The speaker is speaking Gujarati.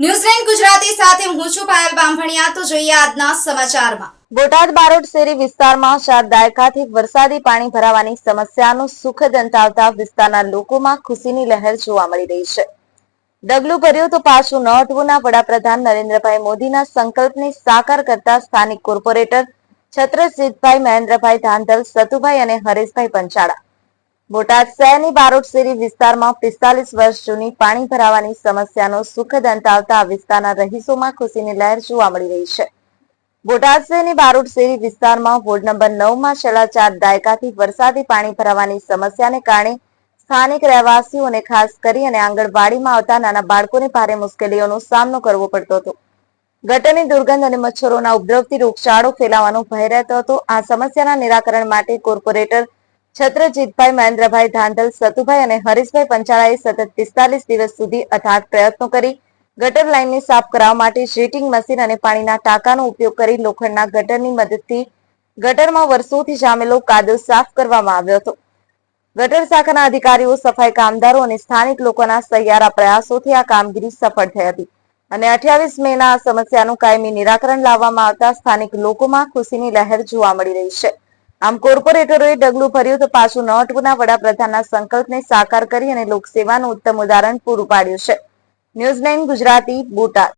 ન્યૂઝીલેન્ડ ગુજરાતી સાથે હું છું પાયલ બામભણિયા તો જોઈએ આજના સમાચારમાં. બોટાદ બારોટ શેરી વિસ્તારમાં ચાર દાયકાથી વરસાદી પાણી ભરાવાની સમસ્યાનો સુખદ અંત આવતા વિસ્તારના લોકોમાં ખુશીની લહેર જોવા મળી રહી છે. ડગલું ભર્યું તો પાછું ન હટવુંના વડાપ્રધાન નરેન્દ્રભાઈ મોદીના સંકલ્પને સાકાર કરતા સ્થાનિક કોર્પોરેટર છત્રજીતભાઈ મહેન્દ્રભાઈ ધાંધલ, સતુભાઈ અને હરેશભાઈ પંચાળા. બોટાદ શહેરની બારોટ શેરી વિસ્તારમાં પિસ્તાલીસ વર્ષ જૂની પાણી ભરાવાની સમસ્યાનો સુખદ અંત આવતા વિસ્તારના રહીશોમાં ખુશીની લહેર જોવા મળી રહી છે. બોટાદ શહેરની બારોટ શેરી વિસ્તારમાં વોર્ડ નંબર નવમાં છેલ્લા ચાર દાયકાથી વરસાદી પાણી ભરાવાની સમસ્યાને કારણે સ્થાનિક રહેવાસીઓને ખાસ કરી અને આંગણવાડીમાં આવતા નાના બાળકોને ભારે મુશ્કેલીઓનો સામનો કરવો પડતો હતો. ગટરની દુર્ગંધ અને મચ્છરોના ઉપદ્રવથી રોગચાળો ફેલાવાનો ભય રહેતો હતો. આ સમસ્યાના નિરાકરણ માટે કોર્પોરેટર છત્રજીતભાઈ મહેન્દ્રભાઈ ધાંધલ, સતુભાઈ અને હરીશભાઈ પંચાળાએ સતત પિસ્તાલીસ દિવસ સુધી અથાગ પ્રયત્નો કરી ગટર લાઇનને સાફ કરાવવા માટે શીટિંગ મશીન અને પાણીના ટાંકાનો ઉપયોગ કરી લોખંડના ગટરની મદદથી ગટરમાં વર્ષોથી જામેલો કાદવ સાફ કરવામાં આવ્યો હતો. ગટર શાખાના અધિકારીઓ, સફાઈ કામદારો અને સ્થાનિક લોકોના સહિયારા પ્રયાસોથી આ કામગીરી સફળ થઈ હતી અને અઠ્યાવીસ મેના આ સમસ્યાનું કાયમી નિરાકરણ લાવવામાં આવતા સ્થાનિક લોકોમાં ખુશીની લહેર જોવા મળી રહી છે. આમ કોર્પોરેટરોએ ડગલું ભર્યું તો પાછું ન હટવુંના વડાપ્રધાનના સંકલ્પને સાકાર કરી અને લોકસેવાનું ઉત્તમ ઉદાહરણ પૂરું પાડ્યું છે. ન્યૂઝ ગુજરાતી બોટાદ